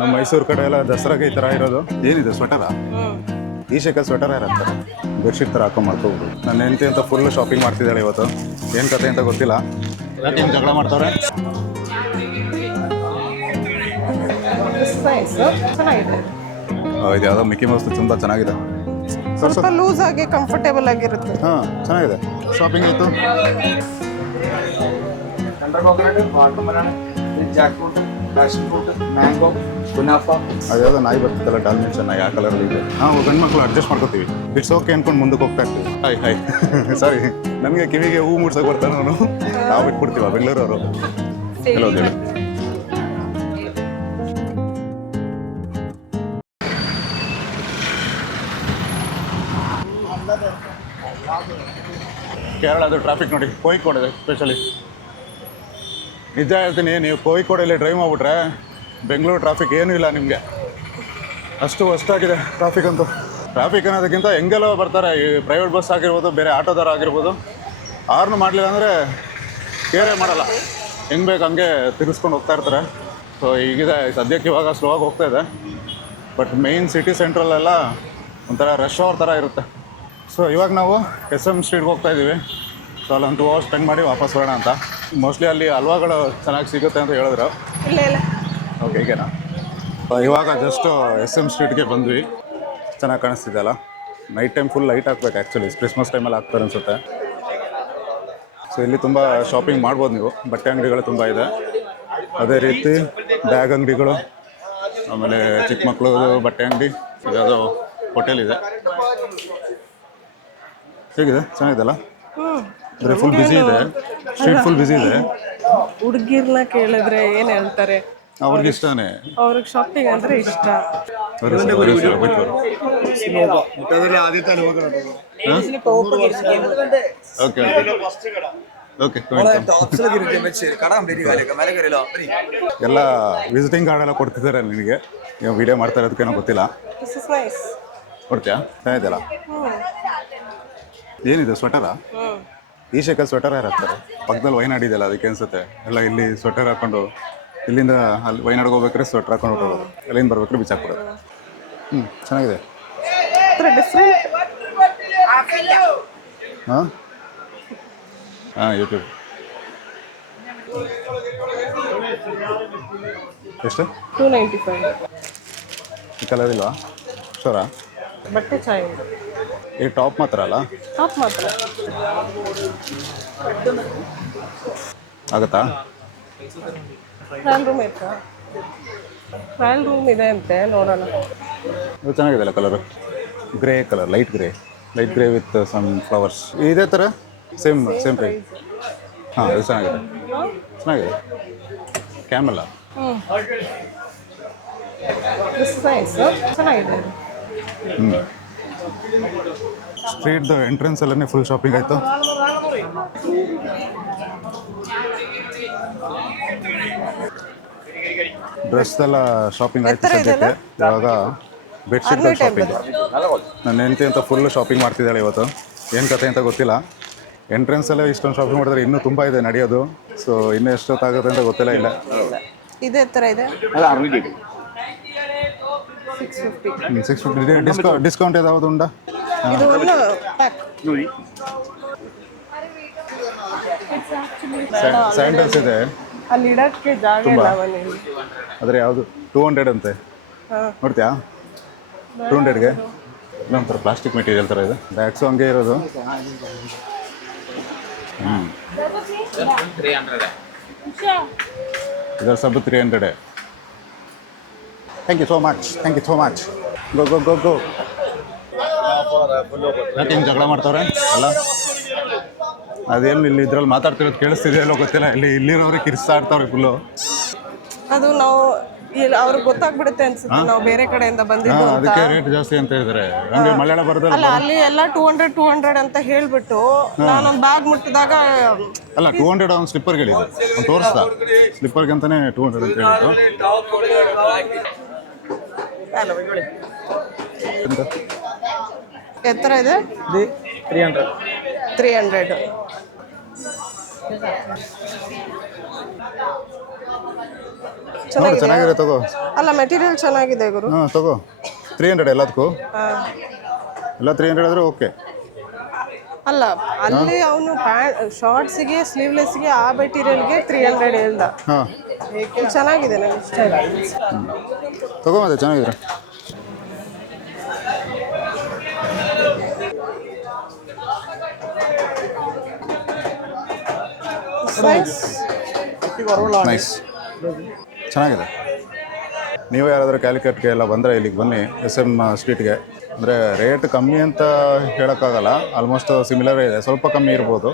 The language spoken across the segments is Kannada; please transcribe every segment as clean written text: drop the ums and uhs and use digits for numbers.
ನಮ್ಮ ಮೈಸೂರು ಕಡೆ ಎಲ್ಲ ದಸರಾಗೆ ಈ ಥರ ಇರೋದು. ಏನಿದೆ ಸ್ವೆಟರಾ? ಈ ಶೇಕಲ್ ಸ್ವೆಟರ್ ಇರುತ್ತೆ, ಬೆಡ್ಶೀಟ್ ಥರ ಹಾಕೊಂಡು ಮಾಡ್ಕೋಬೋದು. ನನ್ನ ಹೆಂಡತಿ ಅಂತ ಫುಲ್ ಶಾಪಿಂಗ್ ಮಾಡ್ತಿದ್ದಾಳೆ ಇವತ್ತು. ಏನು ಕತೆ ಅಂತ ಗೊತ್ತಿಲ್ಲ. ಯಾಕೆ ಹಿಂಗೆ ಜಗಳ ಮಾಡ್ತವ್ರೆ? ಇದು ಯಾವುದೋ ಮಿಕ್ಕಿ ಮೌಸ್ ತುಂಬ ಚೆನ್ನಾಗಿದೆ. ಸ್ವಲ್ಪ ಲೂಸ್ ಆಗಿ ಕಂಫರ್ಟೇಬಲ್ ಆಗಿರುತ್ತೆ. ಹಾಂ, ಚೆನ್ನಾಗಿದೆ. ಶಾಪಿಂಗ್ ಆಯಿತು. ಅದ್ಯಾವುದೋ ನಾಯಿ ಬರ್ತಿತ್ತಲ್ಲ, ಡಾಲ್ಮೆನ್ಷನ್ ನಾಯಿ, ಆ ಕಲರ್ ಇದೆ. ನಾವು ಗಂಡು ಮಕ್ಕಳು ಅಡ್ಜಸ್ಟ್ ಮಾಡ್ಕೋತೀವಿ. ಇಟ್ಸ್ ಓಕೆ ಅನ್ಕೊಂಡು ಮುಂದಕ್ಕೆ ಹೋಗ್ತಾ ಇರ್ತೀವಿ. ಹಾಯ್ ಸಾರಿ, ನನಗೆ ಕಿವಿಗೆ ಹೂ ಮೂಡ್ಸೋಕೆ ಬರ್ತಾನೆ ನಾನು. ನಾವು ಬಿಟ್ಬಿಡ್ತೀವ ಬೆಂಗಳೂರವರು. ಎಲ್ಲೋ ಹೇಳಿ. ಕೇರಳದ ಟ್ರಾಫಿಕ್ ನೋಡಿ, ಕೋಯಿಕೋಡಿದೆ ಸ್ಪೆಷಲಿ. ನಿಜ ಹೇಳ್ತೀನಿ, ನೀವು ಕೋಯಿಕೋಡಲ್ಲಿ ಡ್ರೈವ್ ಮಾಡಿಬಿಟ್ರೆ ಬೆಂಗಳೂರು ಟ್ರಾಫಿಕ್ ಏನೂ ಇಲ್ಲ ನಿಮಗೆ. ಅಷ್ಟು ಅಷ್ಟಾಗಿದೆ ಟ್ರಾಫಿಕ್ ಅಂತೂ. ಟ್ರಾಫಿಕ್ ಅನ್ನೋದಕ್ಕಿಂತ ಹೆಂಗೆಲ್ಲೋ ಬರ್ತಾರೆ, ಈ ಪ್ರೈವೇಟ್ ಬಸ್ ಆಗಿರ್ಬೋದು, ಬೇರೆ ಆಟೋದಾರ ಆಗಿರ್ಬೋದು, ಆರ್ನು ಮಾಡಲಿಲ್ಲ ಅಂದರೆ ಕೇರೇ ಮಾಡಲ್ಲ. ಹೆಂಗೆ ಬೇಕು ಹಂಗೆ ತಿರ್ಗಿಸ್ಕೊಂಡು ಹೋಗ್ತಾ ಇರ್ತಾರೆ. ಸೊ ಈಗಿದೆ ಸದ್ಯಕ್ಕೆ, ಇವಾಗ ಸ್ಲೋ ಆಗಿ ಹೋಗ್ತಾ ಇದೆ. ಬಟ್ ಮೇಯ್ನ್ ಸಿಟಿ ಸೆಂಟ್ರಲ್ಲೆಲ್ಲ ಒಂಥರ ರಶ್ ಅವರ್ ಥರ ಇರುತ್ತೆ. ಸೊ ಇವಾಗ ನಾವು SM ಸ್ಟ್ರೀಟ್ಗೆ ಹೋಗ್ತಾ ಇದ್ದೀವಿ. ಸೊ ಅಲ್ಲೊಂದು 2 ಅವರ್ಸ್ ಸ್ಪೆಂಡ್ ಮಾಡಿ ವಾಪಸ್ ಬರೋಣ ಅಂತ. ಮೋಸ್ಟ್ಲಿ ಅಲ್ಲಿ ಹಲ್ವಾಗಳು ಚೆನ್ನಾಗಿ ಸಿಗುತ್ತೆ ಅಂತ ಹೇಳಿದ್ರು. ಇಲ್ಲ ಓಕೆ, ಹೀಗೇನಾ? ಇವಾಗ ಜಸ್ಟ್ SM ಸ್ಟ್ರೀಟ್ಗೆ ಬಂದ್ವಿ. ಚೆನ್ನಾಗಿ ಕಾಣಿಸ್ತಿದೆ ಅಲ್ಲ. ನೈಟ್ ಟೈಮ್ ಫುಲ್ ಲೈಟ್ ಹಾಕ್ಬೇಕು ಆ್ಯಕ್ಚುಲಿ. ಕ್ರಿಸ್ಮಸ್ ಟೈಮಲ್ಲಿ ಹಾಕ್ತಾರೆ ಅನಿಸುತ್ತೆ. ಸೊ ಇಲ್ಲಿ ತುಂಬ ಶಾಪಿಂಗ್ ಮಾಡ್ಬೋದು ನೀವು. ಬಟ್ಟೆ ಅಂಗಡಿಗಳು ತುಂಬ ಇದೆ. ಅದೇ ರೀತಿ ಬ್ಯಾಗ್ ಅಂಗಡಿಗಳು, ಆಮೇಲೆ ಚಿಕ್ಕ ಮಕ್ಕಳು ಬಟ್ಟೆ ಅಂಗಡಿ, ಯಾವುದೋ ಹೋಟೆಲ್ ಇದೆ. ಹೇಗಿದೆ? ಚೆನ್ನಾಗಿದೆಲ್ಲ. ಅಂದರೆ ಫುಲ್ ಬ್ಯುಸಿ ಇದೆ, ಸ್ಟ್ರೀಟ್ ಫುಲ್ ಬ್ಯುಸಿ ಇದೆ. ಹುಡುಗಿರ್ನ ಕೇಳಿದ್ರೆ ಏನು ಹೇಳ್ತಾರೆ? ಅವ್ರಿಗೆ ಇಷ್ಟನೇ, ಅವ್ರಿಗೆ ಶಾಪಿಂಗ್ ಅಂದರೆ ಇಷ್ಟ. ಓಕೆ, ಎಲ್ಲ ವಿಸಿಟಿಂಗ್ ಕಾರ್ಡ್ ಎಲ್ಲ ಕೊಡ್ತಿದ್ದಾರೆ ನಿನಗೆ. ವಿಡಿಯೋ ಮಾಡ್ತಾ ಇರೋದಕ್ಕೇನೋ ಗೊತ್ತಿಲ್ಲ. ಕೊಡ್ತೀಯಾ? ಚೆನ್ನಾಗಿದೆಯಲ್ಲ. ಏನಿದೆ ಸ್ವೆಟರಾ? ಈ ಶೇಕಲ್ ಸ್ವೆಟರ್ ಹಾಕ್ತಾರೆ. ಪಕ್ಕದಲ್ಲಿ ವೈನಾಡ್ ಇದೆಯಲ್ಲ, ಅದಕ್ಕೆ ಅನ್ಸುತ್ತೆ. ಎಲ್ಲ ಇಲ್ಲಿ ಸ್ವೆಟರ್ ಹಾಕೊಂಡು ಇಲ್ಲಿಂದ ಅಲ್ಲಿ ವೈನಾಡ್ಗೆ ಹೋಗ್ಬೇಕಾದ್ರೆ ಸ್ವೆಟರ್ ಹಾಕೊಂಡು ಹೊಟ್ಟೋದು, ಅಲ್ಲಿಂದ ಬರ್ಬೇಕಾದ್ರೆ ಬಿಚ್ಚಾಕ್ಬಿಡೋದು. ಚೆನ್ನಾಗಿದೆ. ಹಾಂ ಯೂಟ್ಯೂಬ್. ಎಷ್ಟು? 295. ಈ ಕಲರ್ ಇಲ್ವಾ? ಶೋರಾ? ಬಟ್ಟೆ ಚೆನ್ನಾಗಿದೆ. ಈ ಟಾಪ್ ಮಾತ್ರ ಅಲ್ಲ? ಟಾಪ್ ಮಾತ್ರ ಆಗುತ್ತಾ? ಟ್ರಯಲ್ ರೂಮ್ ಐತಾ? ಟ್ರಯಲ್ ರೂಮ್ ಇದೆ ಅಂತೆ, ನೋಡೋಣ. ಇದು ಚೆನ್ನಾಗಿದೆ ಅಲ್ಲ colour. Grey colour, light grey with some flowers. ಇದೇ ಥರ ಸೇಮ್ ಪ್ರೈಸ್. ಹಾಂ, ಇದು ಚೆನ್ನಾಗಿದೆ. ಕ್ಯಾಮಲ್ಲ. ಚೆನ್ನಾಗಿದೆ. ಸ್ಟ್ರೀಟ್ದು ಎಂಟ್ರೆನ್ಸ್ ಅಲ್ಲೇ ಫುಲ್ ಶಾಪಿಂಗ್ ಆಯಿತು. ಡ್ರೆಸ್ದೆಲ್ಲ ಶಾಪಿಂಗ್ ಆಯಿತು ಸದ್ಯಕ್ಕೆ. ಇವಾಗ ಬೆಡ್ಶೀಟ್ಗಳ ಶಾಪಿಂಗ್. ನನ್ನ ಹೆಂಡತಿ ಅಂತ ಫುಲ್ ಶಾಪಿಂಗ್ ಮಾಡ್ತಿದ್ದಾಳೆ ಇವತ್ತು. ಏನು ಕತೆ ಅಂತ ಗೊತ್ತಿಲ್ಲ. ಎಂಟ್ರೆನ್ಸಲ್ಲೇ ಇಷ್ಟೊಂದು ಶಾಪಿಂಗ್ ಮಾಡಿದ್ರೆ ಇನ್ನೂ ತುಂಬ ಇದೆ ನಡೆಯೋದು. ಸೊ ಇನ್ನೂ ಎಷ್ಟೊತ್ತಾಗುತ್ತೆ ಅಂತ ಗೊತ್ತಿಲ್ಲ. ಇಲ್ಲ ಇದೇ ಥರ ಇದೆ. 650. ಡಿಸ್ಕೌಂಟ್ ಯಾವುದು ಉಂಟಾ? ಸ್ಯಾಂಡಲ್ಸ್ ಇದೆ ಅಲ್ಲಿ ಇಡಕ್ಕೆ ಜಾಗ ಇಲ್ಲ. ಆದರೆ ಯಾವುದು 200 ಅಂತೆ. ನೋಡ್ತೀಯಾ? 200ಗೆ ಇನ್ನೊಂಥರ ಪ್ಲಾಸ್ಟಿಕ್ ಮೆಟೀರಿಯಲ್ ಥರ ಇದೆ. ಬ್ಯಾಗ್ಸು ಹಂಗೆ ಇರೋದು. ಇದರ ಸಬ್ 300. Thank you so much. Go. ಯಾಕೆ ಹಿಂಗೆ ಜಗಳ ಮಾಡ್ತವ್ರೆ ಅಲ್ಲ? ಅದೇನು ಇಲ್ಲಿ ಇದ್ರಲ್ಲಿ ಮಾತಾಡ್ತಿರೋದು ಕೇಳಿಸ್ತಿದೆ ಅಲ್ಲೋ ಗೊತ್ತಿಲ್ಲ. ಇಲ್ಲಿರೋರಿಗೆ ಕಿರಿಸ್ತಾ ಇರ್ತಾವ್ರೆ ಫುಲ್ಲು. ಅದು ನಾವು ಅವ್ರಿಗೆ ಗೊತ್ತಾಗ್ಬಿಡುತ್ತೆ ಅನ್ಸುತ್ತೆ, ನಾವು ಬೇರೆ ಕಡೆಯಿಂದ ಬಂದಿದ್ದು. ಅದಕ್ಕೆ ರೇಟ್ ಜಾಸ್ತಿ ಅಂತ ಹೇಳಿದ್ರೆ. ಹಂಗೆ ಮಲಯಾಳ ಬರೋದಲ್ಲ. ಅಲ್ಲ, ಅಲ್ಲಿ ಎಲ್ಲ 200 ಅಂತ ಹೇಳ್ಬಿಟ್ಟು ನಾನೊಂದು ಬ್ಯಾಗ್ ಮುಟ್ಟಿದಾಗ ಅಲ್ಲ 200 ಅವ್ನು ಸ್ಲಿಪ್ಪರ್ಗೆ ಹೇಳಿದ್ದು. ಅವ್ನು ತೋರಿಸ್ದ ಸ್ಲಿಪ್ಪರ್ಗೆ ಅಂತಾನೆ 200 ಅಂತ ಹೇಳಿದ್ದು. ಎತ್ತರ ಇದೆ 300. ಚೆನ್ನಾಗಿದೆ ಚೆನ್ನಾಗಿರೋ ತಗೋ. ಅಲ್ಲ ಮೆಟೀರಿಯಲ್ ಚೆನ್ನಾಗಿದೆ ಗುರು. ಹಾಂ ತಗೋ. 300 ಎಲ್ಲದಕ್ಕೂ. ಹಾಂ ಎಲ್ಲ 300 ಆದರೆ ಓಕೆ. ಅಲ್ಲ ಅಲ್ಲಿ ಅವನು ಶಾರ್ಟ್ಸಿಗೆ ಸ್ಲೀವ್ಲೆಸ್ಗೆ ಆ ಮೆಟೀರಿಯಲ್ಗೆ 300 ಹೇಳ್ದ. ಹಾಂ ಇದು ಚೆನ್ನಾಗಿದೆ ನನಗೆ ಇಷ್ಟ ಆಯ್ತು. ತಗೋ ಮತ್ತೆ ಚೆನ್ನಾಗಿದ್ರೆ. ನೈಸ್, ಚೆನ್ನಾಗಿದೆ. ನೀವು ಯಾರಾದರೂ ಕ್ಯಾಲಿಕಟ್ಗೆ ಎಲ್ಲ ಬಂದರೆ ಇಲ್ಲಿಗೆ ಬನ್ನಿ, SM ಸ್ಟ್ರೀಟ್ಗೆ. ಅಂದರೆ ರೇಟ್ ಕಮ್ಮಿ ಅಂತ ಹೇಳೋಕ್ಕಾಗಲ್ಲ, ಆಲ್ಮೋಸ್ಟ್ ಸಿಮಿಲರ್ ಇದೆ, ಸ್ವಲ್ಪ ಕಮ್ಮಿ ಇರ್ಬೋದು.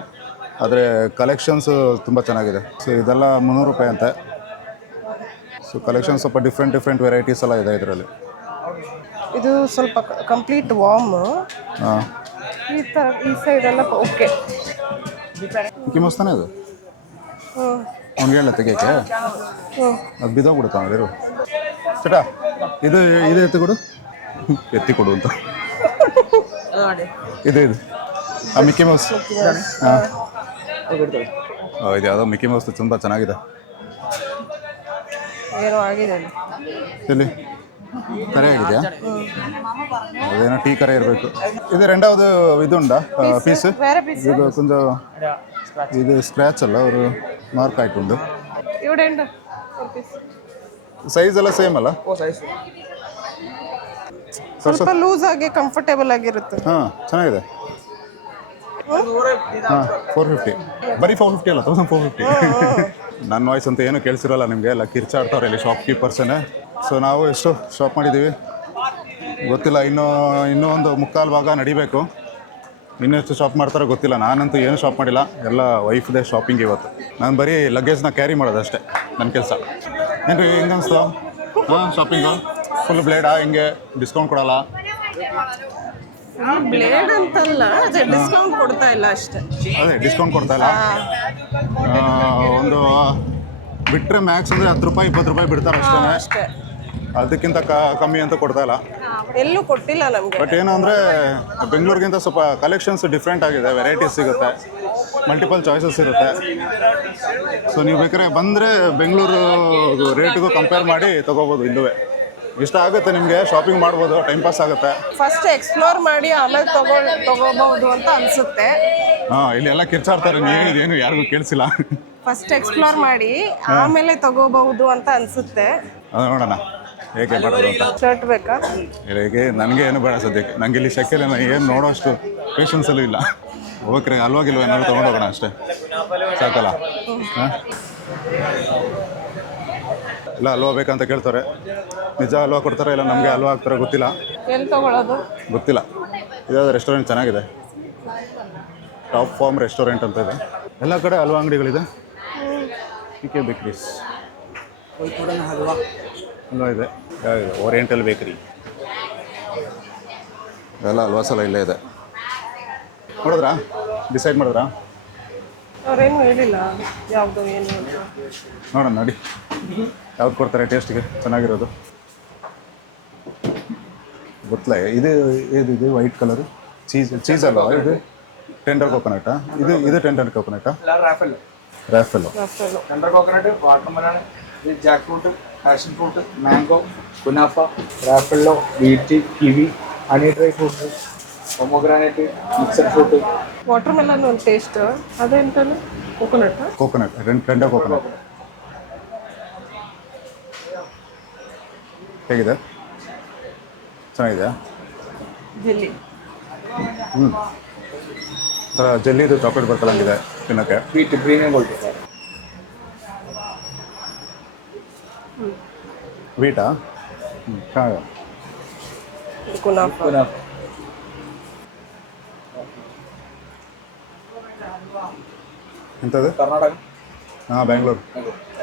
ಆದರೆ ಕಲೆಕ್ಷನ್ಸು ತುಂಬ ಚೆನ್ನಾಗಿದೆ. ಸೊ ಇದೆಲ್ಲ 300 ರೂಪಾಯಿ ಅಂತೆ. ಸೊ ಕಲೆಕ್ಷನ್ ಸ್ವಲ್ಪ ಡಿಫ್ರೆಂಟ್ ವೆರೈಟೀಸ್ ಎಲ್ಲ ಇದೆ ಇದರಲ್ಲಿ. ಇದು ಸ್ವಲ್ಪ ಕಂಪ್ಲೀಟ್ ವಾರ್ಮ್. ಹಾಂ ಈ ಸೈಡ್ ಎಲ್ಲ ಓಕೆ. ಮಿಕ್ಕಿ ಮೌಸ್ ತಾನೇ ಅದು? ಹ್ಞೂ ಅವ್ನಿಗೆ ಹೇಳ ತೆಗಿಯೋಕ್ಕೆ, ಅದು ಬಿದ್ದೋಗ್ಬಿಡುತ್ತೆ ಅವನಿರು. ಚಟಾ ಇದು ಎತ್ತಿ ಕೊಡು, ಎತ್ತಿ ಕೊಡು ಅಂತ. ಇದು ಆ ಮಿಕ್ಕಿ ಮೌಸ್. ಹಾಂ ಇದು ಯಾವುದೋ ಮಿಕ್ಕಿ ಮೌಸ್ ತುಂಬ ಚೆನ್ನಾಗಿದೆ. ಏನೋ ಆಗಿದೆ ಎಲ್ಲಿ ಕರೆ ಆಗಿದೆಯಾ? ಅದೇನೋ ಟೀ ಕರೆ ಇರಬೇಕು. ಇದು ರೆಂಡಾவது ಇದು ಉಂಟಾ ಪೀಸ್? ಇದು ಕೊಂಚ ಇದು ಸ್ಕ್ರ್ಯಾಚ್ ಅಲ್ಲ, ಅವರು ಮಾರ್ಕ್ ಆಯ್ಕೊಂಡು. ಸೈಜ್ ಎಲ್ಲ ಸೇಮ್ ಅಲ್ಲ? ಸ್ವಲ್ಪ ಲೂಸ್ ಆಗಿ ಕಂಫರ್ಟೇಬಲ್ ಆಗಿರುತ್ತೆ. ಹಾಂ ಚೆನ್ನಾಗಿದೆ. ಹಾಂ 450, ಬರೀ 450 ಅಲ್ಲ, 1450. ನನ್ನ ವಾಯ್ಸ್ ಅಂತ ಏನು ಕೇಳಿಸಿರಲ್ಲ ನಿಮಗೆ, ಎಲ್ಲ ಕಿರ್ಚಾಡ್ತಾರೆ ಇಲ್ಲಿ ಶಾಪ್ ಕೀಪರ್ಸನ್ನೇ. ಸೊ ನಾವು ಎಷ್ಟು ಶಾಪ್ ಮಾಡಿದ್ದೀವಿ ಗೊತ್ತಿಲ್ಲ, ಇನ್ನೂ ಒಂದು ಮುಕ್ಕಾಲು ಭಾಗ ನಡಿಬೇಕು. ಇನ್ನೆಷ್ಟು ಶಾಪ್ ಮಾಡ್ತಾರೋ ಗೊತ್ತಿಲ್ಲ. ನಾನಂತೂ ಏನು ಶಾಪ್ ಮಾಡಿಲ್ಲ, ಎಲ್ಲ ವೈಫ್ದೇ ಶಾಪಿಂಗ್ ಇವತ್ತು. ನಾನು ಬರೀ ಲಗೇಜ್ನ ಕ್ಯಾರಿ ಮಾಡೋದು ಅಷ್ಟೇ ನನ್ನ ಕೆಲಸ. ಏನು ರೀ ಹೆಂಗೆ ಅನಿಸ್ತು? ಹಾಂ ಶಾಪಿಂಗು ಫುಲ್ ಬ್ಲೇಡಾ? ಹಿಂಗೆ ಡಿಸ್ಕೌಂಟ್ ಕೊಡಲ್ಲ? ಬ್ಲೇಡ್ ಅಂತಲ್ಲ, ಅದೇ ಡಿಸ್ಕೌಂಟ್ ಕೊಡ್ತಾ ಇಲ್ಲ ಅಷ್ಟೇ. ಅದೇ ಡಿಸ್ಕೌಂಟ್ ಕೊಡ್ತಾ ಇಲ್ಲ. ಒಂದು ಬಿಟ್ಟರೆ ಮ್ಯಾಕ್ಸ್ ಅಂದರೆ 10 ರೂಪಾಯಿ 20 ರೂಪಾಯಿ ಬಿಡ್ತಾರೆ ಅಷ್ಟೇ. ಅದಕ್ಕಿಂತ ಕಮ್ಮಿ ಅಂತ ಕೊಡ್ತಾ ಇಲ್ಲ. ಎಲ್ಲೂ ಕೊಟ್ಟಿಲ್ಲ ನಮಗೆ. ಬಟ್ ಏನು ಅಂದರೆ ಬೆಂಗಳೂರಿಗಿಂತ ಸ್ವಲ್ಪ ಕಲೆಕ್ಷನ್ಸ್ ಡಿಫ್ರೆಂಟ್ ಆಗಿದೆ, ವೆರೈಟೀಸ್ ಸಿಗುತ್ತೆ, ಮಲ್ಟಿಪಲ್ ಚಾಯ್ಸಸ್ ಇರುತ್ತೆ. ಸೊ ನೀವು ಬೇಕಾದ್ರೆ ಬಂದರೆ ಬೆಂಗಳೂರು ರೇಟಿಗೂ ಕಂಪೇರ್ ಮಾಡಿ ತೊಗೋಬೋದು. ಇಲ್ಲವೇ ಇಷ್ಟ ಆಗುತ್ತೆ ನಿಮಗೆ, ಶಾಪಿಂಗ್ ಮಾಡ್ಬೋದು, ಟೈಮ್ ಪಾಸ್ ಆಗುತ್ತೆ. ಫಸ್ಟ್ ಎಕ್ಸ್ಪ್ಲೋರ್ ಮಾಡಿ ಆಮೇಲೆ ತಗೋಬಹುದು ಅಂತ ಅನ್ಸುತ್ತೆ. ಹಾಂ ಇಲ್ಲಿ ಎಲ್ಲ ಕಿರ್ಚಾಡ್ತಾರೆ, ಏನು ಯಾರಿಗೂ ಕೇಳಿಸಿಲ್ಲ. ಫಸ್ಟ್ ಎಕ್ಸ್ಪ್ಲೋರ್ ಮಾಡಿ ಆಮೇಲೆ ತಗೋಬಹುದು ಅಂತ ಅನ್ಸುತ್ತೆ. ಅದು ನೋಡೋಣ ಹೇಗೆ ಮಾಡೋದು ಅಂತ. ಶರ್ಟ್ ಬೇಕಾ? ಹೇಗೆ ನನಗೆ ಏನು ಬೇಡ ಸದ್ಯಕ್ಕೆ. ನನಗೆ ಇಲ್ಲಿ ಶೆಕೆಲ್ಲ ಏನು ನೋಡೋ ಅಷ್ಟು ಪೇಷನ್ಸಲ್ಲೂ ಇಲ್ಲ. ಹೋಗ್ರೆ ಅಲ್ವಾಗಿಲ್ವ ಏನಾದ್ರು ತೊಗೊಂಡೋಗೋಣ ಅಷ್ಟೇ, ಸಾಕಲ್ಲ. ಹಾಂ ಇಲ್ಲ ಹಲ್ವಾ ಬೇಕಂತ ಕೇಳ್ತಾರೆ. ನಿಜ ಹಲ್ವಾ ಕೊಡ್ತಾರೆ ಇಲ್ಲ ನಮಗೆ ಹಲ್ವಾ ಹಾಕ್ತಾರೆ ಗೊತ್ತಿಲ್ಲ. ಎಲ್ಲಿ ತೊಗೊಳ್ಳೋದು ಗೊತ್ತಿಲ್ಲ. ಇದಾದ ರೆಸ್ಟೋರೆಂಟ್ ಚೆನ್ನಾಗಿದೆ, ಟಾಪ್ ಫಾರ್ಮ್ ರೆಸ್ಟೋರೆಂಟ್ ಅಂತ ಇದೆ. ಎಲ್ಲ ಕಡೆ ಹಲ್ವಾ ಅಂಗಡಿಗಳಿದೆ. PK ಬೇಕ್ರೀಸ್ ಹಲ್ವಾ ಇದೆ. ಯಾವಿದೆ? Oriental bakery. ಎಲ್ಲ ಹಲ್ವಾಸ್ ಎಲ್ಲ ಇಲ್ಲೇ ಇದೆ. ನೋಡಿದ್ರಾ? ಡಿಸೈಡ್ ಮಾಡಿದ್ರಾ? ಅವ್ರೇನು ಹೇಳಿಲ್ಲ ಯಾವುದು ಏನು ಅಂತ. ನೋಡೋಣ ನೋಡಿ ಯಾವ್ದು ಕೊಡ್ತಾರೆ ಟೇಸ್ಟಿಗೆ ಚೆನ್ನಾಗಿರೋದು. ಗೊತ್ತಲ್ಲ ಇದು ವೈಟ್ ಕಲರು ಚೀಸ್ ಅಲ್ವಾ? ಇದು ಟೆಂಡರ್ ಕೋಕೋನಟಾ? ಇದು ಟೆಂಡರ್ ಕೋಕೋನಟಾ? ರಾಫೆಲ್. Tender coconut, watermelon, jackfruit, passion fruit, mango, kunafa, Raffaello, ವೀಟಿ, kiwi, honey dry fruit, pomegranate, mixed fruit. Watermelon ಒಂದು ಟೇಸ್ಟ್, ಅದೇಂತಲ್ಲ ಕೋಕೋನಟ್ ಟೆಂಡರ್ ಕೋಕೋನಟ್ ಹೇಗಿದೆ? ಚೆನ್ನಾಗಿದೆಯಾ? ಜೆಲ್ಲಿ. ಥರ ಜೆಲ್ಲಿದು ಚಾಕ್ಲೇಟ್ ಬರ್ತಲ್ಲ ಹಂಗಿದೆ ತಿನ್ನೋಕ್ಕೆ. Wheat premium quality sir. ವೀಟಾ? ಚೆನ್ನಾಗಿದೆ. ಕುನಾಫ. ಎಂಥದ್ದು? ಕರ್ನಾಟಕ. ಹಾಂ Bengaluru.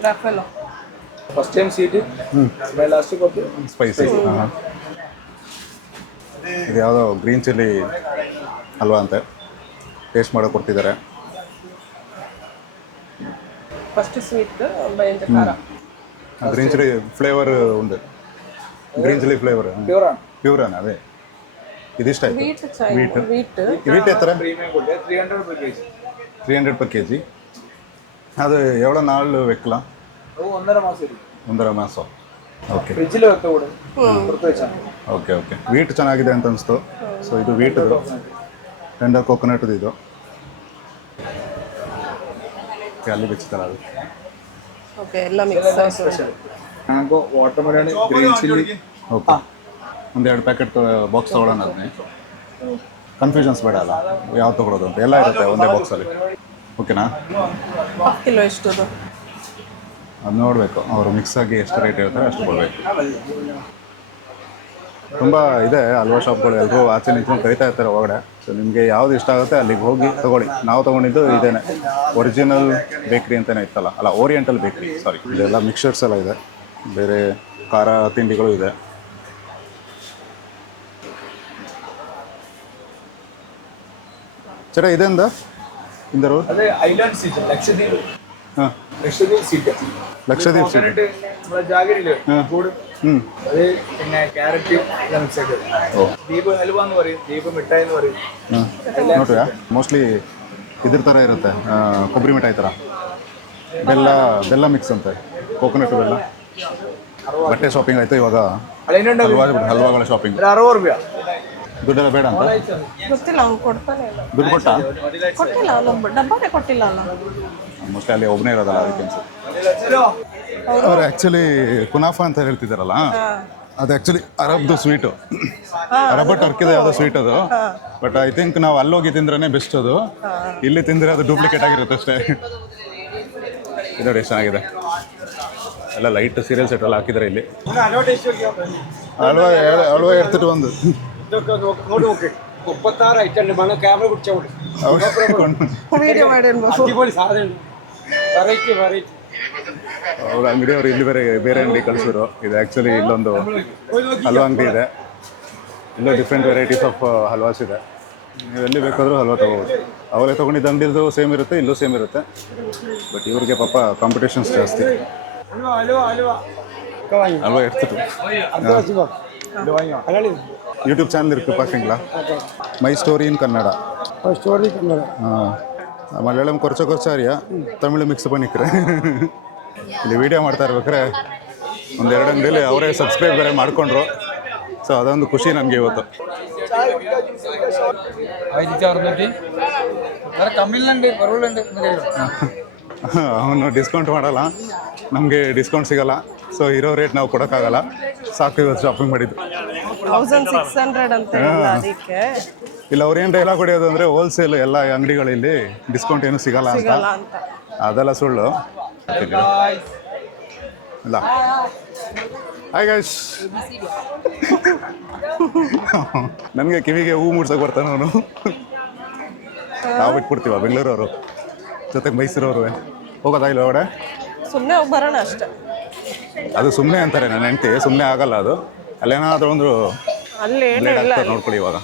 Raffaello. First time city, ಲಾಸ್ಟಿಗೆ ಹೋಗ್ತೀವಿ ಸ್ಪೈಸಿ. ಹಾಂ ಇದು ಯಾವುದೋ ಗ್ರೀನ್ ಚಿಲ್ಲಿ ಅಲ್ವಾ ಅಂತೆ, ಟೇಸ್ಟ್ ಮಾಡೋಕೆ ಕೊಡ್ತಿದ್ದಾರೆ. ಫಸ್ಟ್ ಸ್ವೀಟ್ ಬೈಂದ ಖಾರ. ಗ್ರೀನ್ ಚಿಲ್ಲಿ ಫ್ಲೇವರ್ ಉಂಟು, ಗ್ರೀನ್ ಚಿಲ್ಲಿ ಫ್ಲೇವರ್ ಪ್ಯೂರನ್. ಅದೇ ಇದಿಷ್ಟ ಆಯಿತು. ವೀಟ್ ಎತ್ತರ premium quality 300 per kg. 300 per kg. அது எவ்வளோ நாள் வைக்கலாம்? அது 1.5 மாதம் இருக்கு. ಒಂದರ ಮಾಸು. ಓಕೆ ಫ್ರಿಜ್ಜಿൽ വെക്ക കൂടെ പുറത്ത് വെച്ചാൽ ಓಕೆ ಓಕೆ ವೀಟ್ ಚೆನ್ನಾಗಿದೆ ಅಂತ ಅನಿಸ್ತು. ಸೊ ಇದು ವೀಟದು ಟೆಂಡರ್ ಕೋಕೋನಟ್ದು ಇದು. ಓಕೆ, ಅಲ್ಲಿ ಬೆಚ್ಚತಲ್ಲ ಅದು. ಓಕೆ, ಎಲ್ಲ ಮಿಕ್ಸ್ ಆಯ್ತು. Mango water melon green chilli. Okay, ಒಂದೆರಡು ಪ್ಯಾಕೆಟ್ ಬಾಕ್ಸ್ ತೊಗೊಳ್ಳೋಣ. ಅದನ್ನೇ ಕನ್ಫ್ಯೂಷನ್ಸ್ ಬೇಡ ಅಲ್ಲ ಯಾವ್ದು ತೊಗೊಳೋದು ಅಂತ, ಎಲ್ಲ ಇರುತ್ತೆ ಒಂದೇ ಬಾಕ್ಸಲ್ಲಿ. ಓಕೆನಾ? ಹಾಫ್ ಕಿಲೋ ಎಷ್ಟು ಅದು? ಅದು ನೋಡಬೇಕು, ಅವರು ಮಿಕ್ಸ್ ಆಗಿ ಎಷ್ಟು ರೇಟ್ ಹೇಳ್ತಾರೆ ಅಷ್ಟು ಕೊಡಬೇಕು. ತುಂಬ ಇದೆ ಹಲ್ವಾ ಶಾಪ್ಗಳು, ಎಲ್ಲರೂ ಆಚೆ ನಿಂತ್ಕೊಂಡು ಕರಿತಾ ಇರ್ತಾರೆ ಹೊರಗಡೆ. ಸೊ ನಿಮಗೆ ಯಾವ್ದು ಇಷ್ಟ ಆಗುತ್ತೆ ಅಲ್ಲಿಗೆ ಹೋಗಿ ತೊಗೊಳ್ಳಿ. ನಾವು ತೊಗೊಂಡಿದ್ದು ಇದೇನೆ, ಒರಿಜಿನಲ್ ಬೇಕ್ರಿ ಅಂತಲೇ ಇತ್ತಲ್ಲ, ಅಲ್ಲ ಓರಿಯೆಂಟಲ್ ಬೇಕ್ರಿ, ಸಾರಿ. ಇದೆಲ್ಲ ಮಿಕ್ಸ್ಚರ್ಸ್ ಎಲ್ಲ ಇದೆ, ಬೇರೆ ಖಾರ ತಿಂಡಿಗಳು ಇದೆ. ചേട്ടാ ഇതെന്താ ഇന്ദറു? അത് ഐലാൻഡ് സീറ്റ്, ലക്ഷദ്വീപ്. ആ, ലക്ഷദ്വീപ് സീറ്റ്. ലക്ഷദ്വീപ് സീറ്റ്. നമ്മുടെ ജാഗരില്ലേ കൂട്, അത് പിന്നെ ക്യാരറ്റ് മിക്സ് ആക്കി. ദീപ് ഹൽവ എന്ന് പറയും, ദീപ് മിഠായി എന്ന് പറയും. ನೋಡ್ರಿ, ಮೋಸ್ಟ್ಲಿ ಇದ್ರ ಥರ ಇರುತ್ತೆ, ಕೊಬ್ಬರಿ ಮಿಠಾಯಿ ಥರ. ಬೆಲ್ಲ ಮಿಕ್ಸ್ ಅಂತೆ, ಕೋಕೋನಟ್ ಬೆಲ್ಲ. ಬಟ್ಟೆ ಶಾಪಿಂಗ್ ಆಯಿತು, ಇವಾಗ ಹಲ್ವಾಗಳ ಶಾಪಿಂಗ್. 60 ರೂಪಾಯಿ. ದುಡ್ಡೆಲ್ಲ ಬೇಡ ಅಂತ ಗೊತ್ತಿಲ್ಲ, ಅವ್ನು ಕೊಡ್ತಾನೆ ಇಲ್ಲ. ದುಡ್ಡು ಕೊಟ್ಟಿಲ್ಲ, ಅವನು ಡಬ್ಬಾನೇ ಕೊಟ್ಟಿಲ್ಲ ಅಲ್ಲ. ಮೋಸ್ಟ್ಲಿ ಅಲ್ಲಿ ಒಬ್ಬನೇ ಇರೋದಲ್ಲ, ಅದಕ್ಕೆ ಅನ್ಸುತ್ತೆ. ಅವ್ರು ಆ್ಯಕ್ಚುಲಿ ಕುನಾಫಾ ಅಂತ ಹೇಳ್ತಿದ್ದಾರಲ್ಲ, ಅದು ಆ್ಯಕ್ಚುಲಿ ಅರಬ್ದು ಸ್ವೀಟು, ಅರಬ್ ಟರ್ಕಿದು ಯಾವುದೋ ಸ್ವೀಟ್ ಅದು. ಬಟ್ ಐ ಥಿಂಕ್ ನಾವು ಅಲ್ಲೋಗಿ ತಿಂದ್ರೇ ಬೆಸ್ಟ್ ಅದು. ಇಲ್ಲಿ ತಿಂದರೆ ಅದು ಡೂಪ್ಲಿಕೇಟ್ ಆಗಿರುತ್ತೆ ಅಷ್ಟೇ. ಇದು ನೋಡಿ ಎಷ್ಟು ಚೆನ್ನಾಗಿದೆ, ಎಲ್ಲ ಲೈಟ್ ಸೀರಿಯಲ್ ಸೆಟ್ ಎಲ್ಲ ಹಾಕಿದ್ದಾರೆ ಇಲ್ಲಿ. ಹಲ್ವಾ എടുത്തിട്ട് ಒಂದು ವಿಡಿಯೋ ಮಾಡಿ ಅವ್ರ ಅಂಗಡಿಯವರು ಇಲ್ಲಿ ಬೇರೆ ಅಂಗಡಿ ಕಳಿಸಿದ್ರು. ಇದು ಆ್ಯಕ್ಚುಲಿ ಇಲ್ಲೊಂದು ಹಲ್ವಾ ಅಂಗಡಿ ಇದೆ, ಇಲ್ಲೂ ಡಿಫ್ರೆಂಟ್ ವೆರೈಟೀಸ್ ಆಫ್ ಹಲ್ವಾಸ್ ಇದೆ. ನೀವು ಎಲ್ಲಿ ಬೇಕಾದರೂ ಹಲ್ವಾ ತೊಗೋಬೋದು. ಅವರೇ ತೊಗೊಂಡಿದ್ದ ಅಂಗಡಿದು ಸೇಮ್ ಇರುತ್ತೆ, ಇಲ್ಲೂ ಸೇಮ್ ಇರುತ್ತೆ. ಬಟ್ ಇವ್ರಿಗೆ ಪಾಪ ಕಾಂಪಿಟೇಷನ್ಸ್ ಜಾಸ್ತಿ. ಹಲ್ವಾ எடுத்துட்டு ಯೂಟ್ಯೂಬ್ ಚಾನಲ್ ಇருக்கு பார்க்குறீங்களா? My story in Kannada. Story Kannada. Malayalam കുറച്ച് അറിയാ, ತಮಿಳು ಮಿಕ್ಸ್ பண்ணிக்கிறேன். ಇಲ್ಲಿ ವಿಡಿಯೋ ಮಾಡ್ತಾ ಇರ್ಬೇಕಾರೆ ಒಂದೆರಡು ಅಂಗಡಿಯಲ್ಲಿ ಅವರೇ ಸಬ್ಸ್ಕ್ರೈಬ್ ಬೇರೆ ಮಾಡಿಕೊಂಡ್ರು. ಸೊ ಅದೊಂದು ಖುಷಿ ನನಗೆ ಇವತ್ತು. ಅವನು ಡಿಸ್ಕೌಂಟ್ ಮಾಡಲ್ಲ, ನಮಗೆ ಡಿಸ್ಕೌಂಟ್ ಸಿಗಲ್ಲ. ಸೊ ಇರೋ ರೇಟ್ ನಾವು ಕೊಡೋಕ್ಕಾಗಲ್ಲ, ಸಾಕು ಇವತ್ತು ಶಾಪಿಂಗ್ ಮಾಡಿದ್ದು. 1600 ಅಂತ ಇಲ್ಲ ಅದಕ್ಕೆ. ಇಲ್ಲ, ಅವ್ರು ಏನು ಡೈಲಾಗ್ ಹೊಡೆಯೋದು ಅಂದರೆ ಹೋಲ್ಸೇಲ್ ಎಲ್ಲ ಅಂಗಡಿಗಳಲ್ಲಿ ಡಿಸ್ಕೌಂಟ್ ಏನು ಸಿಗಲ್ಲ ಅಂತ. ಅದೆಲ್ಲ ಸುಳ್ಳು. ಇಲ್ಲ, ಹಾಯ್ ಗೈಸ್. ನನಗೆ ಕಿವಿಗೆ ಹೂ ಮೂಡ್ಸೋಕೆ ಬರ್ತಾನೆ ಅವನು. ನಾವು ಬಿಟ್ಬಿಡ್ತೀವ ಬೆಂಗಳೂರವರು ಜೊತೆಗೆ ಮೈಸೂರವರು ಹೋಗೋದಾ ಇಲ್ಲ ಹೊರಗಡೆ? ಸುಮ್ಮನೆ ಹೋಗಿ ಬರೋಣ ಅಷ್ಟೇ. ಅದು ಸುಮ್ಮನೆ ಅಂತಾರೆ ನನ್ನ ಹೆಂಡತಿ, ಸುಮ್ಮನೆ ಆಗಲ್ಲ ಅದು. ಅಲ್ಲೇನಾದರೂ ಒಂದು ಅಲ್ಲಿ ಬ್ಲೇಡ್ ಹಾಕ್ತಾರೆ ನೋಡ್ಕೊಳ್ಳಿ. ಇವಾಗ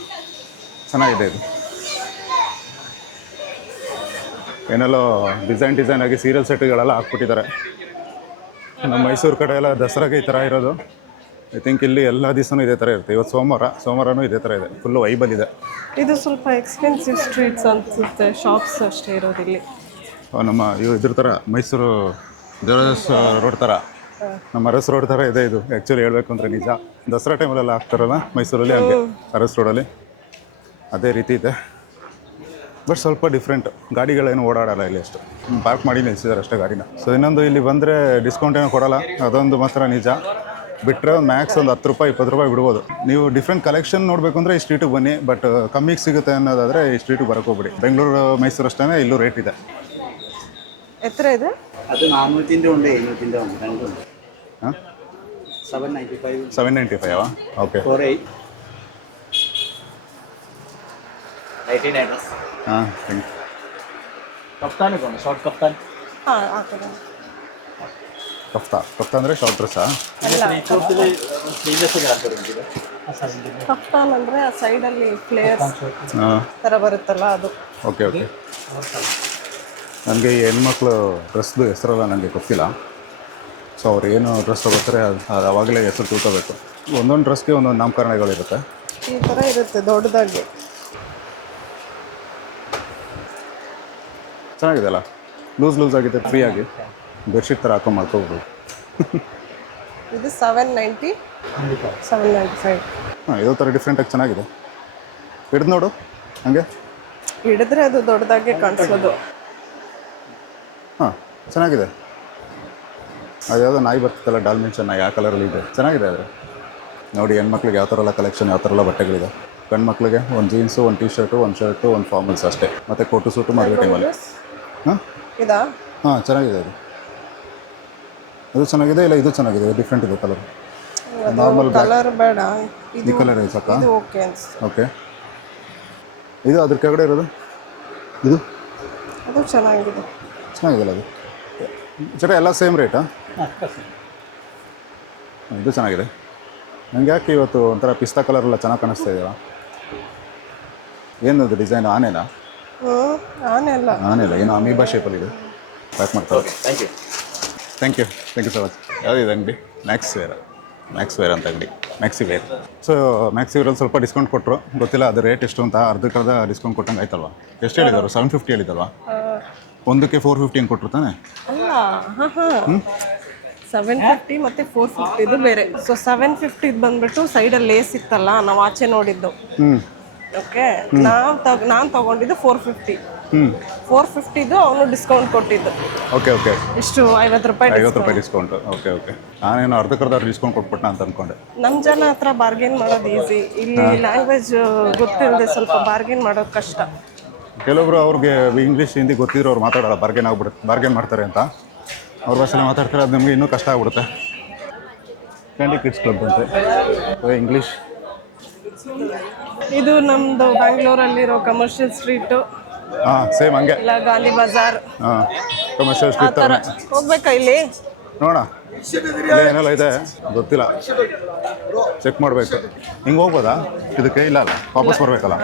ಚೆನ್ನಾಗಿದೆ ಇದು, ಏನೆಲ್ಲೋ ಡಿಸೈನ್ ಆಗಿ ಸೀರಿಯಲ್ ಸೆಟ್ಗಳೆಲ್ಲ ಹಾಕ್ಬಿಟ್ಟಿದ್ದಾರೆ. ನಮ್ಮ ಮೈಸೂರು ಕಡೆ ಎಲ್ಲ ದಸರಾಗೆ ಈ ಥರ ಇರೋದು. ಐ ಥಿಂಕ್ ಇಲ್ಲಿ ಎಲ್ಲ ದಿವಸನೂ ಇದೇ ಥರ ಇರುತ್ತೆ. ಇವತ್ತು ಸೋಮವಾರನೂ ಇದೇ ಥರ ಇದೆ, ಫುಲ್ಲು ವೈಬಲ್ಲಿದೆ. ಇದು ಸ್ವಲ್ಪ ಎಕ್ಸ್ಪೆನ್ಸಿವ್ ಸ್ಟ್ರೀಟ್ಸ್ ಅನ್ಸುತ್ತೆ, ಶಾಪ್ಸ್ ಅಷ್ಟೇ ಇರೋದಿಲ್ಲಿ. ನಮ್ಮ ಇದ್ರ ಥರ ಮೈಸೂರು ದೇವರಾಜ ರೋಡ್ ಥರ, ನಮ್ಮ ಅರಸ್ ರೋಡ್ ಥರ ಇದೆ ಇದು. ಆ್ಯಕ್ಚುಲಿ ಹೇಳಬೇಕು ಅಂದರೆ ನಿಜ, ದಸರಾ ಟೈಮಲ್ಲೆಲ್ಲ ಹಾಕ್ತಾರಲ್ಲ ಮೈಸೂರಲ್ಲಿ, ಹಂಗೆ ಅರಸ್ ರೋಡಲ್ಲಿ ಅದೇ ರೀತಿ ಇದೆ. ಬಟ್ ಸ್ವಲ್ಪ ಡಿಫ್ರೆಂಟ್, ಗಾಡಿಗಳೇನು ಓಡಾಡಲ್ಲ ಇಲ್ಲಿ, ಅಷ್ಟು ಪಾರ್ಕ್ ಮಾಡಿ ನಿಲ್ಸಿದ್ದಾರೆ ಅಷ್ಟೇ ಗಾಡಿನ. ಸೊ ಇನ್ನೊಂದು, ಇಲ್ಲಿ ಬಂದರೆ ಡಿಸ್ಕೌಂಟ್ ಏನೂ ಕೊಡೋಲ್ಲ, ಅದೊಂದು ಮಾತ್ರ ನಿಜ. ಬಿಟ್ಟರೆ ಒಂದು ಮ್ಯಾಕ್ಸ್ ಒಂದು 10 ರೂಪಾಯಿ 20 ರೂಪಾಯಿ ಬಿಡ್ಬೋದು. ನೀವು ಡಿಫ್ರೆಂಟ್ ಕಲೆಕ್ಷನ್ ನೋಡಬೇಕು ಅಂದರೆ ಈ ಸ್ಟ್ರೀಟಿಗೆ ಬನ್ನಿ. ಬಟ್ ಕಮ್ಮಿಗೆ ಸಿಗುತ್ತೆ ಅನ್ನೋದಾದರೆ ಈ ಸ್ಟ್ರೀಟಿಗೆ ಬರೋಕ್ಕೆ ಹೋಗ್ಬಿಡಿ. ಬೆಂಗಳೂರು ಮೈಸೂರು ಅಷ್ಟೇ ಇಲ್ಲೂ ರೇಟ್ ಇದೆ. ಎತ್ತರ ಇದೆ ಅದು 400 ഉണ്ട് 700 ഉണ്ട് രണ്ടുണ്ട്. ಹಾಂ, 795 795 ಓಕೆ. 48 19 ಹಾಂ, ಥ್ಯಾಂಕ್ ಯು. ಕಫ್ತಾನ್ ಇದೆ, ಶಾರ್ಟ್ ಕಫ್ತಾನ್. ಹಾಂ ಆ ಕಡೆ ಕಫ್ತಾ ಅಂದರೆ ಶಾರ್ಟ್ ಡ್ರೆಸ್ಸಾ? ಕಫ್ತಾನ್ ಅಂದರೆ ಆ ಸೈಡಲ್ಲಿ ಫ್ಲೇಯರ್ಸ್ ಹಾಂ, ಥರ ಬರುತ್ತಲ್ಲ ಅದು. Okay okay. ನನಗೆ ಈ ಹೆಣ್ಮಕ್ಳು ಡ್ರೆಸ್ದು ಹೆಸರೆಲ್ಲ ನನಗೆ ಗೊತ್ತಿಲ್ಲ. ಸೊ ಅವ್ರು ಏನು ಡ್ರೆಸ್ ತಗೋತಾರೆ ಅದು ಅವಾಗಲೇ ಹೆಸರು ತಿಳ್ಕೋಬೇಕು. ಒಂದೊಂದು ಡ್ರೆಸ್ಗೆ ಒಂದೊಂದು ನಾಮಕರಣಗಳಿರುತ್ತೆ. ಈ ಥರ ಇರುತ್ತೆ ದೊಡ್ಡದಾಗಿ. ಚೆನ್ನಾಗಿದೆ ಅಲ್ಲ, ಲೂಸ್ ಆಗಿದೆ, ಫ್ರೀಯಾಗಿ ಬೆಡ್ಶೀಟ್ ಥರ ಹಾಕೊಂಡು ಮಾಡ್ಕೋಬೋದು. ಇದು 795. ಹಾಂ ಇದೋ ಥರ ಡಿಫ್ರೆಂಟಾಗಿ ಚೆನ್ನಾಗಿದೆ. ಹಿಡಿದು ನೋಡು ಹಂಗೆ. ಹಿಡಿದ್ರೆ ಅದು ದೊಡ್ಡದಾಗೆ ಕಾಣಿಸೋದು. ಹಾಂ ಚೆನ್ನಾಗಿದೆ. ಅದ್ಯಾವುದೋ ನಾಯಿ ಬರ್ತದಲ್ಲ ಡಾಲ್ಮೆನ್ಷನ್ ನಾಯಿ, ಆ ಕಲರಲ್ಲಿ ಇದೆ, ಚೆನ್ನಾಗಿದೆ. ಅದು ನೋಡಿ ಹೆಣ್ಮಕ್ಳಿಗೆ ಯಾವ ಥರ ಎಲ್ಲ ಕಲೆಕ್ಷನ್, ಯಾವ ಥರ ಎಲ್ಲ ಬಟ್ಟೆಗಳಿದೆ. ಗಂಡು ಮಕ್ಳಿಗೆ ಒಂದು ಜೀನ್ಸು, ಒಂದು ಟೀ ಶರ್ಟು, ಒಂದು ಶರ್ಟು, ಒಂದು ಫಾರ್ಮಲ್ಸ್ ಅಷ್ಟೇ. ಮತ್ತು ಕೋಟು ಸೂಟು ಮದುವೆ ಟೈಮಲ್ಲಿ. ಹಾಂ ಇದಾ? ಹಾಂ ಚೆನ್ನಾಗಿದೆ. ಅದು ಚೆನ್ನಾಗಿದೆ. ಇಲ್ಲ ಇದು ಚೆನ್ನಾಗಿದೆ, ಡಿಫ್ರೆಂಟ್ ಇದೆ ಕಲರ್. ನಾರ್ಮಲ್ ಕಲರ್ ಬೇಡ, ಈ ಕಲರ್ ಇದೆ ಸಾಕಾ? ಇದು ಓಕೆ ಅನ್ಸುತ್ತೆ. ಓಕೆ. ಇದು ಅದ್ರ ಕೆಳಗಡೆ ಇರೋದು ಇದು ಅದು ಚೆನ್ನಾಗಿದೆ. ಚೆನ್ನಾಗಿದೆಲ್ಲ ಅದು. ಚಟ ಎಲ್ಲ ಸೇಮ್ ರೇಟಾ? ಇದು ಚೆನ್ನಾಗಿದೆ. ನನಗೆ ಯಾಕೆ ಇವತ್ತು ಒಂಥರ ಪಿಸ್ತಾ ಕಲರೆಲ್ಲ ಚೆನ್ನಾಗಿ ಕಾಣಿಸ್ತಾ ಇದೆಯಲ್ಲ? ಏನದು ಡಿಸೈನ್? ಆನೆನಾ? ಆನೆಲ್ಲ. ಆನೆಲ್ಲ ಏನು ಅಮೀಬಾ ಶೇಪಲ್ಲಿದೆ. ಪ್ಯಾಕ್ ಮಾಡ್ತಾರೆ. Thank you so much. ಯಾವುದಿದೆ ಅಂಗಡಿ? ಮ್ಯಾಕ್ಸ್ ವೇರ್ ಅಂತ ಅಂಗಡಿ, ಮ್ಯಾಕ್ಸಿ ವೇರ್. ಸೊ ಮ್ಯಾಕ್ಸಿ ವೇರಲ್ಲಿ ಸ್ವಲ್ಪ ಡಿಸ್ಕೌಂಟ್ ಕೊಟ್ಟರು, ಗೊತ್ತಿಲ್ಲ ಅದು ರೇಟ್ ಎಷ್ಟು ಅಂತ. ಅರ್ಧಕ್ಕರ್ಧ ಡಿಸ್ಕೌಂಟ್ ಕೊಟ್ಟಂಗೆ ಆಯ್ತಲ್ವಾ? ಎಷ್ಟು ಹೇಳಿದರು? 750 ಹೇಳಿದಲ್ವಾ? ಒಂದಕ್ಕೆ 450 ಹಂಗೆ ಕೊಟ್ಟರು ತಾನೆ? ಅಲ್ಲ, 750 ಮತ್ತು 450 ಇದು ಬೇರೆ. ಸೊ 750 ಬಂದ್ಬಿಟ್ಟು ಸೈಡಲ್ಲಿ ಲೇಸ್ ಇತ್ತಲ್ಲ, ನಾವು ಆಚೆ ನೋಡಿದ್ದು. ಓಕೆ, ನಾನು ತಗೊಂಡಿದ್ದು 450. 450 ಅವನು ಡಿಸ್ಕೌಂಟ್ ಕೊಟ್ಟಿದ್ದು. ಓಕೆ ಎಷ್ಟು? 50 ರೂಪಾಯಿ. 50 ರೂಪಾಯಿ ಡಿಸ್ಕೌಂಟ್. ಓಕೆ ನಾನೇನು ಅರ್ಧಕ್ಕರ್ಧ ಡಿಸ್ಕೌಂಟ್ ಕೊಟ್ಬಿಟ್ಟ ಅಂತ ಅಂದ್ಕೊಂಡೆ. ನಮ್ಮ ಜನ ಹತ್ರ ಬಾರ್ಗೇನ್ ಮಾಡೋದು ಈಸಿ. ಇಲ್ಲಿ ಲ್ಯಾಂಗ್ವೇಜ್ ಗೊತ್ತಿಲ್ಲದೆ ಸ್ವಲ್ಪ ಬಾರ್ಗೇನ್ ಮಾಡೋದು ಕಷ್ಟ. ಕೆಲವೊಬ್ರು ಅವ್ರಿಗೆ ಇಂಗ್ಲೀಷ್ ಹಿಂದಿ ಗೊತ್ತಿದ್ರು ಅವ್ರು ಮಾತಾಡೋಲ್ಲ, ಬಾರ್ಗೇನ್ ಮಾಡ್ತಾರೆ ಅಂತ. ಅವ್ರ ಭಾಷೆಲ್ಲ ಮಾತಾಡ್ತಾರೆ, ಅದು ನಮಗೆ ಇನ್ನೂ ಕಷ್ಟ ಆಗ್ಬಿಡುತ್ತೆ. ಕ್ಯಾಂಡಿ ಕಿಡ್ಸ್ ಕ್ಲಬ್ ಅಂತೆ, ಇಂಗ್ಲೀಷ್. ಇದು ನಮ್ಮದು ಬ್ಯಾಂಗ್ಳೂರಲ್ಲಿರೋ ಕಮರ್ಷಿಯಲ್ ಸ್ಟ್ರೀಟು. ಹಾಂ ಸೇಮ್ ಹಂಗೆ. ಇಲ್ಲ ಗಾಂಧಿ ಬಜಾರ್. ಹಾಂ ಕಮರ್ಷಿಯಲ್ ಆ ಸ್ಟ್ರೀಟ್ ಥರ ಹೋಗ್ಬೇಕಾ ಇಲ್ಲಿ? ನೋಡೋಣ, ಇಲ್ಲ ಏನೆಲ್ಲ ಇದೆ ಗೊತ್ತಿಲ್ಲ, ಚೆಕ್ ಮಾಡಬೇಕು. ಹಿಂಗೆ ಹೋಗ್ಬೋದಾ ಇದಕ್ಕೆ? ಇಲ್ಲ ವಾಪಸ್ ಬರಬೇಕಲ್ಲ?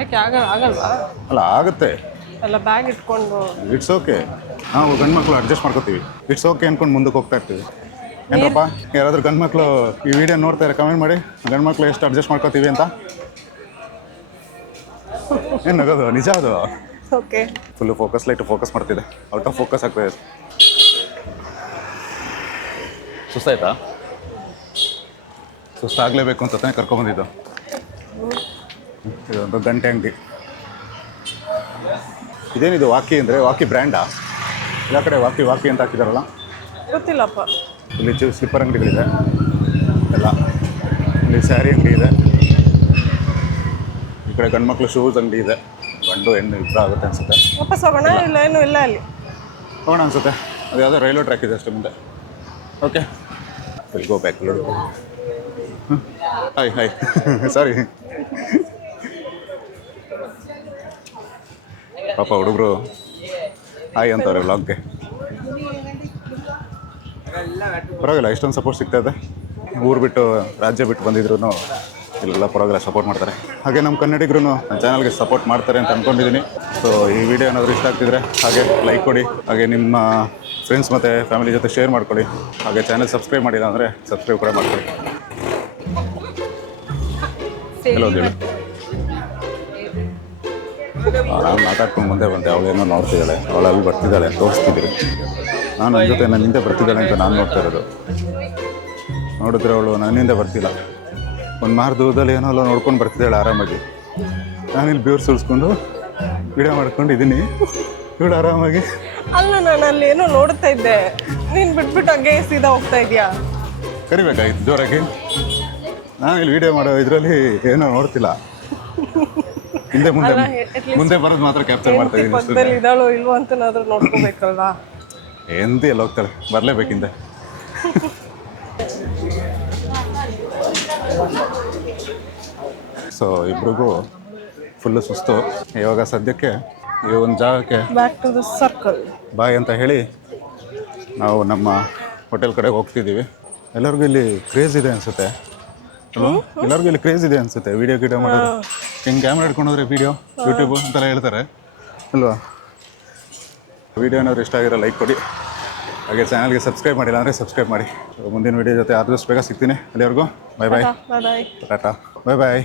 ಯಾಕೆ ಆಗಲ್ವಾ? ಅಲ್ಲ ಆಗುತ್ತೆ, ಎಲ್ಲ ಬ್ಯಾಗ್ ಇಟ್ಕೊಂಡು. It's okay. ನಾವು ಗಂಡು ಮಕ್ಕಳು ಅಡ್ಜಸ್ಟ್ ಮಾಡ್ಕೋತೀವಿ. ಇಟ್ಸ್ ಓಕೆ ಅಂದ್ಕೊಂಡು ಮುಂದಕ್ಕೆ ಹೋಗ್ತಾ ಇರ್ತೀವಿ. ಏನಪ್ಪ, ಯಾರಾದರೂ ಗಂಡು ಮಕ್ಕಳು ಈ ವಿಡಿಯೋ ನೋಡ್ತಾರೆ ಕಮೆಂಟ್ ಮಾಡಿ, ಗಂಡು ಮಕ್ಕಳು ಎಷ್ಟು ಅಡ್ಜಸ್ಟ್ ಮಾಡ್ಕೋತೀವಿ ಅಂತ. ಏನು ನಗೋದು? ನಿಜ ಅದು. ಓಕೆ, ಫುಲ್ಲು ಲೈಟ್ ಫೋಕಸ್ ಮಾಡ್ತಿದೆ, ಔಟ್ ಆಫ್ ಫೋಕಸ್ ಆಗ್ತಾಯಿದೆ. ಸುಸ್ತಾಯ್ತಾ? ಸುಸ್ತಾಗಲೇಬೇಕು ಅಂತ ತಾನೇ ಕರ್ಕೊಂಬಂದಿದ್ದು. ಇದೊಂದು ಗಂಟೆ ಅಂಗಡಿ. ಇದೇನಿದು ವಾಕಿ ಅಂದರೆ? ವಾಕಿ ಬ್ರ್ಯಾಂಡಾ? ಎಲ್ಲ ಕಡೆ ವಾಕಿ ಅಂತ ಹಾಕಿದಾರಲ್ಲ. ಗೊತ್ತಿಲ್ಲಪ್ಪ. ಇಲ್ಲಿ ಸ್ಲಿಪ್ಪರ್ ಅಂಗಡಿಗಳಿದೆ ಎಲ್ಲ. ಇಲ್ಲಿ ಸ್ಯಾರಿ ಅಂಗಡಿ ಇದೆ. ಈ ಕಡೆ ಗಂಡು ಮಕ್ಕಳು ಶೂಸ್ ಅಂಗಡಿ ಇದೆ. ಗಂಡು ಹೆಣ್ಣು ಇಬ್ಬರು ಆಗುತ್ತೆ ಅನಿಸುತ್ತೆ. ವಾಪಸ್ ಹೋಗೋಣ? ಇಲ್ಲ ಏನೂ ಇಲ್ಲ ಅಲ್ಲಿ. ಹೋಗೋಣ ಅನಿಸುತ್ತೆ. ಅದು ಯಾವುದೋ ರೈಲ್ವೆ ಟ್ರ್ಯಾಕ್ ಇದೆ ಅಷ್ಟೇ ಮುಂದೆ. Okay, will go back. Hi ಸಾರಿ. ಪಾಪ ಹುಡುಗರು ಹಾಯ್ ಅಂತವ್ರೆ ವ್ಲಾಗ್ಗೆ. ಪರವಾಗಿಲ್ಲ, ಇಷ್ಟೊಂದು ಸಪೋರ್ಟ್ ಸಿಗ್ತಾಯಿದೆ. ಊರು ಬಿಟ್ಟು ರಾಜ್ಯ ಬಿಟ್ಟು ಬಂದಿದ್ರು ಇಲ್ಲೆಲ್ಲ ಪರವಾಗಿಲ್ಲ ಸಪೋರ್ಟ್ ಮಾಡ್ತಾರೆ. ಹಾಗೆ ನಮ್ಮ ಕನ್ನಡಿಗರು ನನ್ನ ಚಾನಲ್ಗೆ ಸಪೋರ್ಟ್ ಮಾಡ್ತಾರೆ ಅಂತ ಅಂದ್ಕೊಂಡಿದ್ದೀನಿ. ಸೊ ಈ ವಿಡಿಯೋ ಏನಾದರೂ ಇಷ್ಟ ಆಗ್ತಿದ್ರೆ ಹಾಗೆ ಲೈಕ್ ಕೊಡಿ, ಹಾಗೆ ನಿಮ್ಮ ಫ್ರೆಂಡ್ಸ್ ಮತ್ತು ಫ್ಯಾಮಿಲಿ ಜೊತೆ ಶೇರ್ ಮಾಡ್ಕೊಳ್ಳಿ. ಹಾಗೆ ಚಾನಲ್ ಸಬ್ಸ್ಕ್ರೈಬ್ ಮಾಡಿಲ್ಲ ಅಂದರೆ ಸಬ್ಸ್ಕ್ರೈಬ್ ಕೂಡ ಮಾಡ್ಕೊಳ್ಳಿ. ಎಲ್ಲೋ ಹೇಳಿ. ನಾನು ಮಾತಾಡ್ಕೊಂಡು ಮುಂದೆ ಬಂದೆ, ಅವಳೇನೋ ನೋಡ್ತಿದ್ದಾಳೆ, ಅವಳು ಅಲ್ಲಿ ಬರ್ತಿದ್ದಾಳೆ ತೋರಿಸ್ತಿದ್ದೀರಿ. ನಾನು ನನ್ನ ಜೊತೆ ನನ್ನ ಹಿಂದೆ ಬರ್ತಿದ್ದಾಳೆ ಅಂತ ನಾನು ನೋಡ್ತಾ ಇರೋದು. ನೋಡಿದ್ರೆ ಅವಳು ನನ್ನಿಂದ ಬರ್ತಿಲ್ಲ, ಒಂದು ಮಾರು ದೂರದಲ್ಲಿ ಏನೋ ಅಲ್ಲ ನೋಡ್ಕೊಂಡು ಬರ್ತಿದ್ದಾಳೆ ಆರಾಮಾಗಿ. ನಾನಿಲ್ಲಿ ಬೇವ್ರು ಸುಳಿಸ್ಕೊಂಡು ವಿಡಿಯೋ ಮಾಡ್ಕೊಂಡು ಇದ್ದೀನಿ, ಇವಳು ಆರಾಮಾಗಿ. ಅಲ್ಲ, ನಾನು ಅಲ್ಲಿ ಏನೋ ನೋಡ್ತಾ ಇದ್ದೆ, ನೀನು ಬಿಟ್ಬಿಟ್ಟು ಹಂಗೆ ಸೀದಾ ಹೋಗ್ತಾ ಇದೆಯಾ? ಕರಿಬೇಕಾಗಿತ್ತು ಜೋರಾಗಿ. ನಾನು ಇಲ್ಲಿ ವಿಡಿಯೋ ಮಾಡೋ ಇದರಲ್ಲಿ ಏನೋ ನೋಡ್ತಿಲ್ಲ, ಮುಂದೆ ಬರೋದು ಮಾತ್ರ ಕ್ಯಾಪ್ಚರ್ ಮಾಡ್ತಾ ಇದ್ದೀನಿ. ಪಕ್ಕದಲ್ಲಿ ಇದ್ದಾಳೋ ಇಲ್ವೋ ಅಂತನಾದ್ರೂ ನೋಡ್ಕೋಬೇಕಲ್ವಾ? ಎಂತ ಎಲ್ಲ ಹೋಗ್ತಾಳೆ, ಬರಲೇಬೇಕಿಂದ. ಸೊ ಇಬ್ರಿಗೂ ಫುಲ್ಲು ಸುಸ್ತು. ಇವಾಗ ಸದ್ಯಕ್ಕೆ ಈ ಒಂದು ಜಾಗಕ್ಕೆ ಬ್ಯಾಕ್ ಟು ದ ಸರ್ಕಲ್ ಬಾಯ್ ಅಂತ ಹೇಳಿ ನಾವು ನಮ್ಮ ಹೋಟೆಲ್ ಕಡೆ ಹೋಗ್ತಿದ್ದೀವಿ. ಎಲ್ಲರಿಗೂ ಇಲ್ಲಿ ಕ್ರೇಜ್ ಇದೆ ಅನಿಸುತ್ತೆ ಅಲ್ವಾ? ಎಲ್ಲರಿಗೂ ಇಲ್ಲಿ ಕ್ರೇಜ್ ಇದೆ ಅನಿಸುತ್ತೆ ವೀಡಿಯೋ ಮಾಡೋದು. ಹಿಂಗೆ ಕ್ಯಾಮ್ರಾ ಹಿಡ್ಕೊಂಡು ಹೋದ್ರೆ ವೀಡಿಯೋ ಯೂಟ್ಯೂಬ್ ಅಂತೆಲ್ಲ ಹೇಳ್ತಾರೆ ಅಲ್ವಾ? ವೀಡಿಯೋ ಏನಾದರೂ ಇಷ್ಟ ಆಗಿರೋ ಲೈಕ್ ಕೊಡಿ, ಹಾಗೆ ಚಾನಲ್ಗೆ ಸಬ್ಸ್ಕ್ರೈಬ್ ಮಾಡಿಲ್ಲ ಅಂದರೆ ಸಬ್ಸ್ಕ್ರೈಬ್ ಮಾಡಿ. ಮುಂದಿನ ವೀಡಿಯೋ ಜೊತೆ ಆದಷ್ಟು ಬೇಗ ಸಿಗ್ತೀನಿ. ಅಲ್ಲಿವರೆಗೂ ಬಾಯ್ ಬಾಯ್, ಬಾಯ್ ಬಾಯ್, ಟಾಟಾ, ಬಾಯ್ ಬಾಯ್.